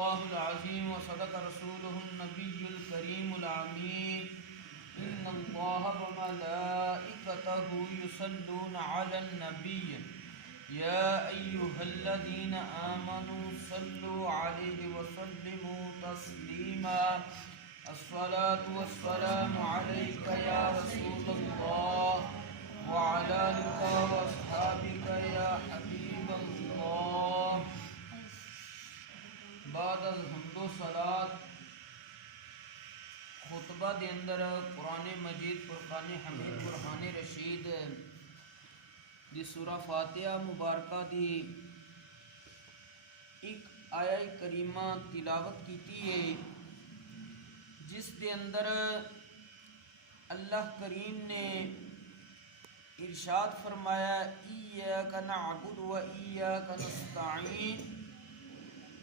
الله العظيم وصدق رسوله النبي الكريم الأمين إن الله وملائكته يصلون على النبي يا أيها الذين آمنوا صلوا عليه وسلموا تسليما الصلاة والسلام عليك يا رسول الله وعلى آلك وأصحابك يا حبيب الله بعد الحمد و صلاة خطبہ دے اندر قرآن مجید فرقان حمید برہان رشید دی سورہ فاتحہ مبارکہ دی ایک آیہ کریمہ تلاوت کیتی ہے جس دے اندر اللہ کریم نے ارشاد فرمایا ایاک نعبد و ایاک نستعین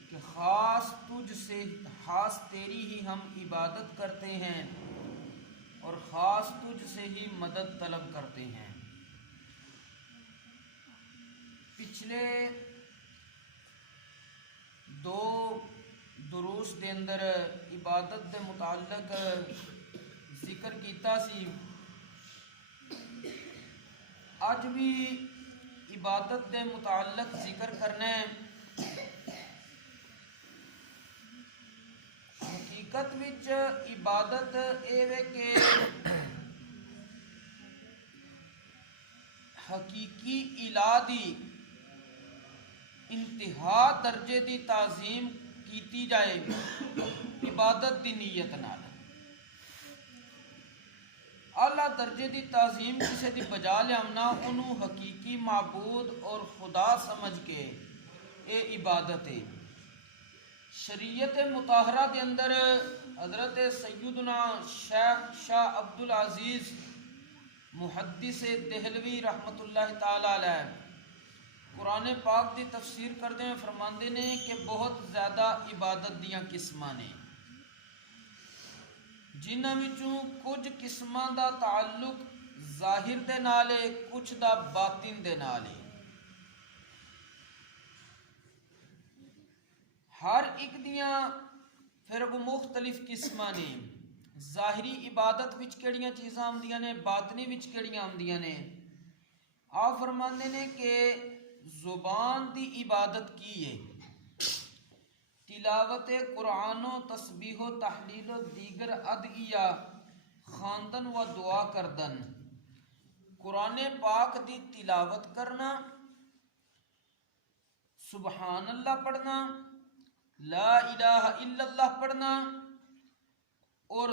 کہ خاص تجھ سے خاص تیری ہی ہم عبادت کرتے ہیں اور خاص تجھ سے ہی مدد طلب کرتے ہیں۔ پچھلے دو دروس دے اندر عبادت دے متعلق ذکر کیتا سی، آج بھی عبادت دے متعلق ذکر کرنا ہے۔ حقیقت وچ عبادت اے وے کہ حقیقی الہ دی انتہا درجے دی تعظیم کیتی جائے عبادت دی نیت نال، اعلیٰ درجے دی تعظیم کسے دی بجا لیامنا انہوں حقیقی معبود اور خدا سمجھ کے اے عبادت ہے۔ شریعت مطہرہ دے اندر حضرت سیدنا شیخ شاہ عبدالعزیز محدث دہلوی رحمۃ اللہ تعالی علیہ قرآن پاک دی تفسیر کردے ہیں، فرماندے نے کہ بہت زیادہ عبادت دیاں قسماں نے، جنہاں وچوں کچھ قسماں دا تعلق ظاہر دے نال ہے، کچھ دا باطن دے نال ہے۔ ہر ایک دیاں پھر وہ مختلف قسماں نے، ظاہری عبادت وچ کیڑیاں چیزاں آمدیاں نے، باطنی وچ کیڑیاں آمدیاں نے۔ آپ فرماندے نے کہ زبان دی عبادت کی ہے، تلاوت قرآن و تسبیح و تحلیل و دیگر ادعیہ خواندن و دعا کردن، قرآن پاک دی تلاوت کرنا، سبحان اللہ پڑھنا، لا الہ الا اللہ پڑھنا، اور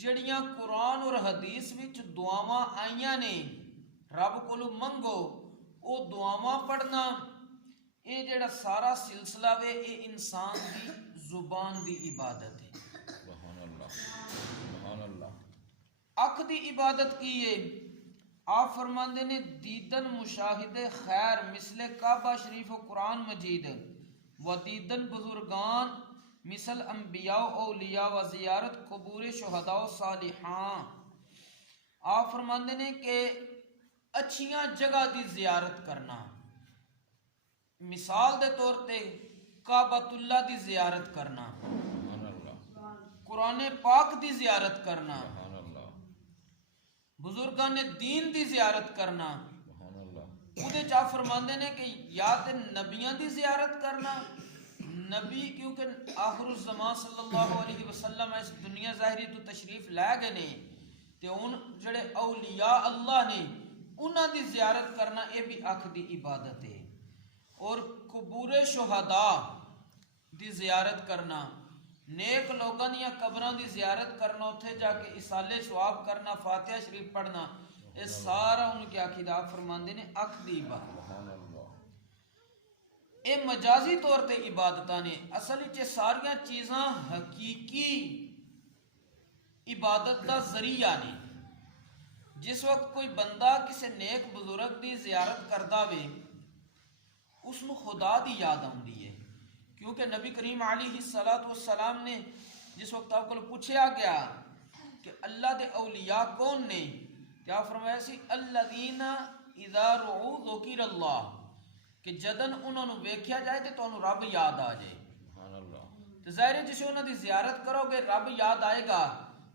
جڑیاں قرآن اور حدیث وچ دعاواں آئیاں نے رب کولو منگو او دعاواں پڑھنا، اے جڑا سارا سلسلہ وے اے انسان دی زبان دی عبادت ہے۔ سبحان اللہ سبحان اللہ۔ اکھ دی عبادت کی ہے، آپ فرماندے نے دیدن مشاہد خیر مثل کعبہ شریف و قرآن مجید و دیدن بزرگان مثل انبیاء و اولیاء و زیارت قبور شہداء و صالحان۔ آپ فرماندے نے کہ اچھیاں جگہ دی زیارت کرنا، مثال دے طور تے کعبۃ اللہ دی زیارت کرنا، قرآن پاک دی زیارت کرنا، بزرگان دین دی زیارت کرنا، اودے چا فرماندے نے کہ یا تے نبیاں دی زیارت کرنا، نبی کیونکہ آخر الزمان صلی اللہ علیہ وسلم اس دنیا ظاہری تو تشریف لے گئے نے، تے ان جڑے اولیاء اللہ نے انہاں دی زیارت کرنا اے بھی اکھ دی عبادت ہے۔ اور قبور شہداء دی زیارت کرنا، نیک لوگاں دیاں قبراں دی زیارت کرنا، اتھے جا کے اصالے ثواب کرنا، فاتحہ شریف پڑھنا، اے سارا ان کے عقیدہ فرماندے نے اکھ دی عبادت۔ اے مجازی طور تے عبادتاں نے، اصل وچ ساریاں چیزاں حقیقی عبادت دا ذریعہ نے۔ جس وقت کوئی بندہ کسی نیک بزرگ دی زیارت کردا وے اس نو خدا دی یاد آندی ہے، کیونکہ نبی کریم علیہ السلام نے جس وقت آپ کو پوچھا گیا کہ اللہ دے اولیاء کون نے، کیا فرمایا سی الذین اذا رعوا ذکر اللہ، کہ جدن انہوں نے ویکھیا جائے تو انہوں رب یاد آ جائے۔ تو ظاہر ہے جسے انہوں دی زیارت کرو گے رب یاد آئے گا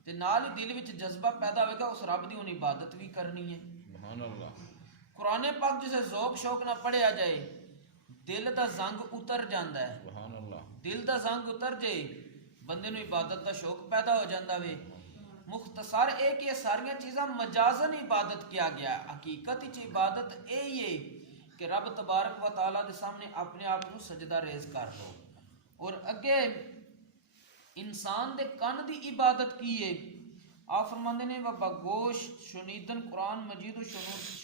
تے نال ہی دل وچ جذبہ پیدا ہوئے گا اس رب دی انہیں عبادت بھی کرنی ہے. سبحان اللہ. قرآن پاک جسے ذوق شوق نہ پڑھیا جائے دل دا زنگ اتر جاندا ہے. سبحان اللہ. دل دا زنگ اتر جائے بندے نو عبادت دا شوق پیدا ہو جاندا وے. مختصر اے کہ یہ ساری چیزاں مجازن عبادت کیا گیا. حقیقت وچ عبادت اے ہی ہے کہ رب تبارک و تعالیٰ دے سامنے اپنے آپ کو سجدہ ریز کر دو. اور اگے انسان دے کن دی عبادت کی ہے. آپ فرماندے نے بگوش شنیدن قرآن مجید و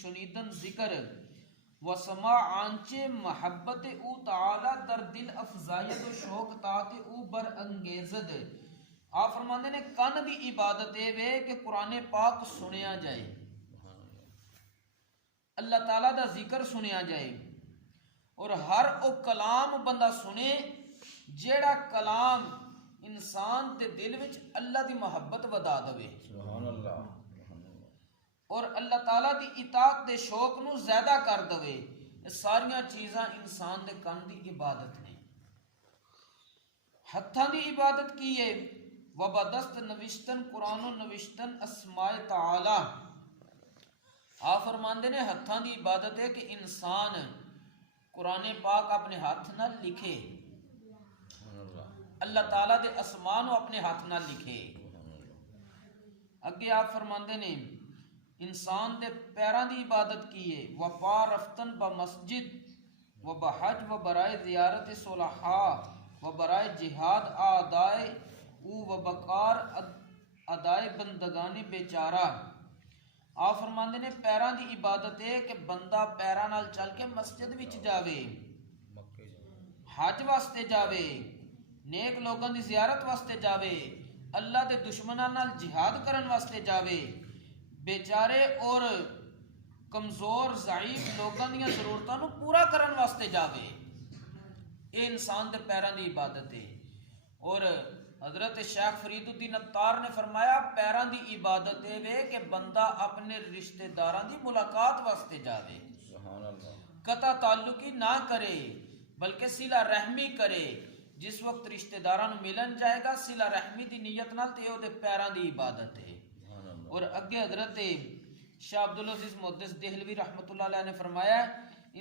شنیدن ذکر و سما آنچے محبت او تعالی در دل افزایت و شوق تاک او بر انگیزد. آپ فرماندے نے کن دی عبادت اے وے کہ قرآن پاک سنیا جائے, اللہ تعالیٰ دا ذکر سنیا جائے, اور ہر او کلام بندہ سنے جیڑا کلام انسان دے دل وچ اللہ دی محبت ودا دے. سبحان اللہ. اور اللہ تعالیٰ دی اطاعت دے شوق نو زیادہ کر دے. یہ ساریاں چیزاں انسان دے کن دی عبادت نے. ہتھاں دی عبادت کی ہے وبدست نوشتن قرآن و نوشتن اسماء تعالی. آپ فرماندے نے ہتھاں دی عبادت ہے کہ انسان قرآن پاک اپنے ہاتھ نہ لکھے, اللہ تعالیٰ دے اسماء نو اپنے ہاتھ نہ لکھے. اگے آپ فرماندے نے انسان دے پیراں دی عبادت کی ہے وپا رفتن بمسجد و بحج و برائے زیارت صلحاء و برائے جہاد آدائے او و بکار ادائے بندگان بیچارہ. آپ فرماندے نے پیراں دی عبادت ہے کہ بندہ پیراں نال چل کے مسجد وچ جاوے, حج واسطے جاوے, نیک لوگوں دی زیارت واسطے جاوے, اللہ دے دشمناں نال جہاد کرن واسطے جاوے, بیچارے اور کمزور ضعیف لوگوں دی ضرورتاں نو پورا کرن واسطے جاوے. اے انسان دے پیراں دی عبادت ہے. اور حضرت شیخ فرید الدین عطار نے فرمایا پیراں دی عبادت ہے وے کہ بندہ اپنے رشتہ داراں دی ملاقات واسطے جاوے, قطع تعلقی نہ کرے بلکہ صلہ رحمی کرے. جس وقت رشتہ داراں نو ملن جائے گا صلہ رحمی دی نیت نال تے او دے پیراں دی عبادت ہے. اور اگے حضرت شاہ عبدالعزیز محدث دہلوی رحمۃ اللہ علیہ نے فرمایا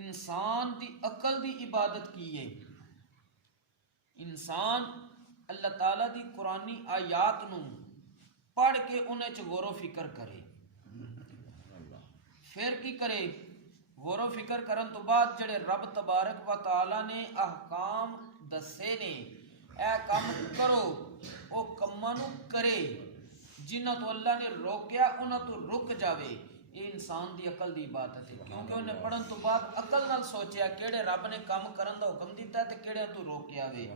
انسان دی عقل دی عبادت کی ہے. انسان اللہ تعالیٰ دی قرآنی آیات نو پڑھ کے انہیں چ غور و فکر کرے. پھر کی کرے؟ غور و فکر کرن تو بعد جڑے رب تبارک و تعالیٰ نے احکام دسے نے اے کام کرو او کماں نو کرے, جنہاں تو اللہ نے روکیا انہاں تو رک جاوے. یہ انسان دی عقل دی عبادت ہے کیونکہ انہیں پڑھن تو بعد عقل نال سوچیا کیڑے رب نے کام کرن دا حکم دیتا ہے تے کیڑے تو روکیا وے.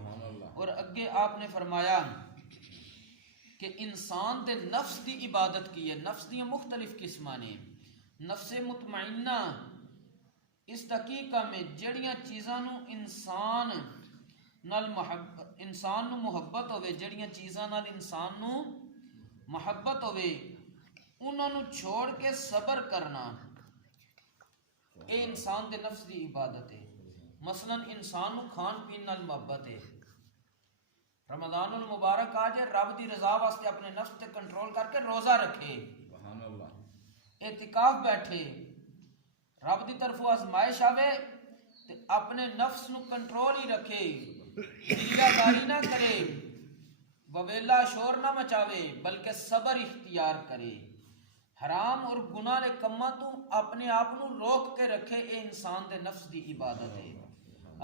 اور اگے آپ نے فرمایا کہ انسان دے نفس دی عبادت کی ہے. نفس دی مختلف قسماں نے. نفس مطمئنہ اس دقیقہ میں جڑیاں چیزاں نو انسان نو محبت ہوئے, جڑیاں چیزاں نال انسان نو محبت ہوئے انہاں نو چھوڑ کے صبر کرنا, اے انسان دے نفس دی عبادت ہے. مثلا انسان نو کھان پین نال محبت ہے. رمضان المبارک آ جائے رب دی رضا واسطے اپنے نفس تے کنٹرول کر کے روزہ رکھے, اعتکاف بیٹھے, رب دی طرف آزمائش آوے تے اپنے نفس نو کنٹرول ہی رکھے, دنیا داری نہ کرے, وبیلا شور نہ مچاوے بلکہ صبر اختیار کرے. حرام اور گناہ لے کماں تو اپنے آپ نو روک کے رکھے. اے انسان دے نفس دی عبادت ہے.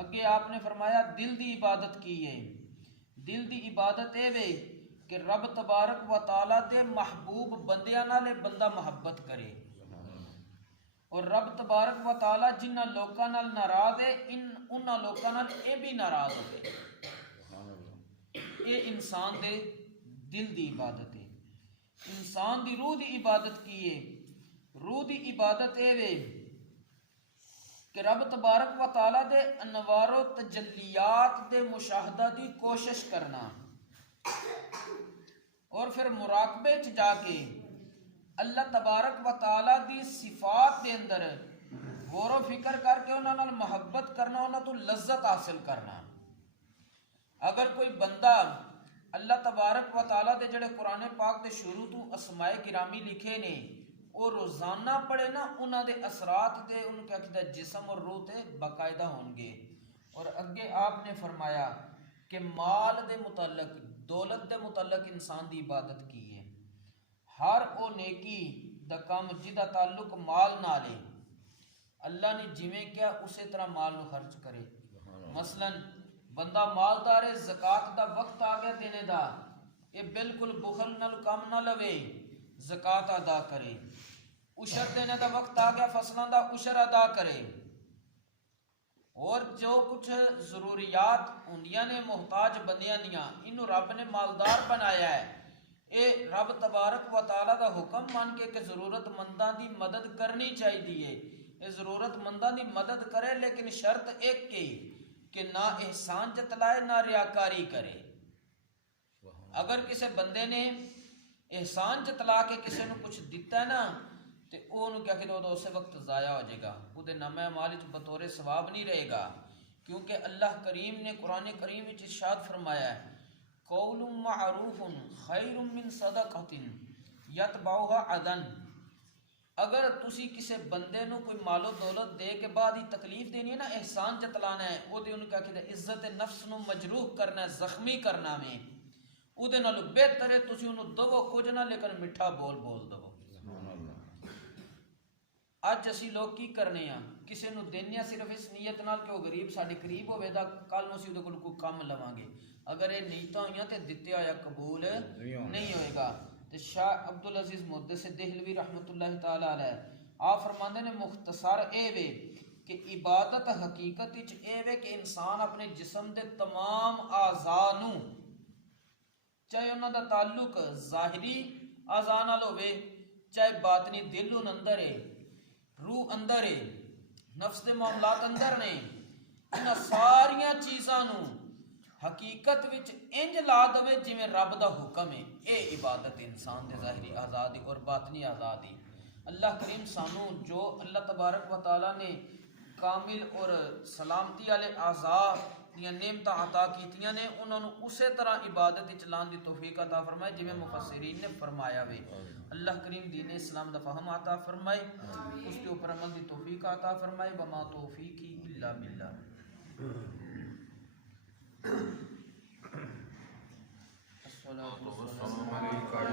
اگے آپ نے فرمایا دل دی عبادت کی ہے. دل دی عبادت اے وے کہ رب تبارک و تعالیٰ دے محبوب بندیاں نالے بندہ محبت کرے, اور رب تبارک و تعالیٰ جنہ لوکاں نال ناراض ہے انہاں لوکاں نال اے بھی ناراض ہوئے. اے انسان دے دل دی عبادت ہے. انسان دی روح دی عبادت کی ہے. روح دی عبادت اے وے کہ رب تبارک و تعالیٰ دے انوار و تجلیات دے مشاہدہ دی کوشش کرنا, اور پھر مراقبے چ جا کے اللہ تبارک و تعالیٰ دی صفات دے اندر غور و فکر کر کے انہاں نال محبت کرنا, انہاں تو لذت حاصل کرنا. اگر کوئی بندہ اللہ تبارک و تعالیٰ دے جڑے قرآن پاک دے شروع تو اسماء گرامی لکھے نے وہ روزانہ پڑھے نا، انہاں دے اثرات دے ان کا کہتا جسم اور روح تے باقاعدہ ہوں گے۔ اور اگے آپ نے فرمایا کہ مال دے متعلق، دولت دے متعلق انسان دی عبادت کی ہے۔ ہر او نیکی دا کام جدا تعلق مال نال ہے، اللہ نے جویں کیا اسی طرح مال نو خرچ کرے۔ مثلا بندہ مالدار ہے، زکوٰۃ دا وقت آ گیا دینے دا، یہ بالکل بخل نال کام نہ لوے، زکوٰۃ ادا کرے۔ عشر دینے دا وقت آ گیا، فصلاں دا عشر ادا کرے۔ اور جو کچھ ضروریات ہوندیاں نے محتاج بندیاں دیاں، انہوں رب نے مالدار بنایا ہے۔ اے رب تبارک و تعالیٰ دا حکم مان کے کہ ضرورت منداں دی مدد کرنی چاہیے، اے ضرورت منداں دی مدد کرے، لیکن شرط ایک کی کہ نہ احسان جتلائے نہ ریاکاری کرے۔ اگر کسی بندے نے احسان جتلا کے کسی نے کچھ دیتا ہے نا تو انہوں کیا کہ اسے وقت ضائع ہو جائے گا، وہ نامہ مال بطور ثواب نہیں رہے گا، کیونکہ اللہ کریم نے قرآن کریم میں ارشاد فرمایا ہے قول معروف خیر من صدقۃ یتبعها عدن۔ اگر تسی کسی بندے نو کوئی مال و دولت دے کے بعد ہی تکلیف دینی ہے نا، احسان جتلانا ہے، وہ ان کا کہ عزت نفس نو مجروح کرنا ہے، زخمی کرنا میں، او دے نالو بہتر ہے تسی انہوں دو کچھ نہ لیکن میٹھا بول بول دو۔ اج اسی لوگ کی کرنے ہیں، کسی نو دینے صرف اس نیت نال کہ وہ غریب ساڈے قریب ہوے دا کل نو اسی دے کول کوئی کم لواں گے، اگر یہ نیتاں ہوئیاں تے دتے ہویا قبول نہیں ہوئے گا۔ تے شاہ عبدالعزیز محدث دہلوی رحمۃ اللہ تعالی علیہ آپ فرماندے نے مختصر اے وے کہ عبادت حقیقت وچ اے وے کہ انسان اپنے جسم دے تمام اعضاء نو، چاہے انہاں دا تعلق ظاہری اعضاء نال ہوے چاہے باطنی، دل اندر ہے، روح اندر ہے، نفس دے معاملات اندر نے، انہاں ساریاں چیزاں نو حقیقت وچ انج لا دے جویں رب دا حکم ہے۔ اے عبادت انسان دے ظاہری اعضاء دی اور باطنی اعضاء دی۔ اللہ کریم سانو جو اللہ تبارک و تعالی نے کامل اور سلامتی والے اعضاء دیا نعمتاں عطا کیتیاں نے، انہاں نو اسی طرح عبادت وچ لان دی توفیق عطا فرمائے جویں مفسرین نے فرمایا وے۔ اللہ کریم دین اسلام دا فہم عطا فرمائے، اس کے اوپر عمل دی توفیق عطا فرمائے۔ وما توفیقی الا باللہ۔ السلام علیکم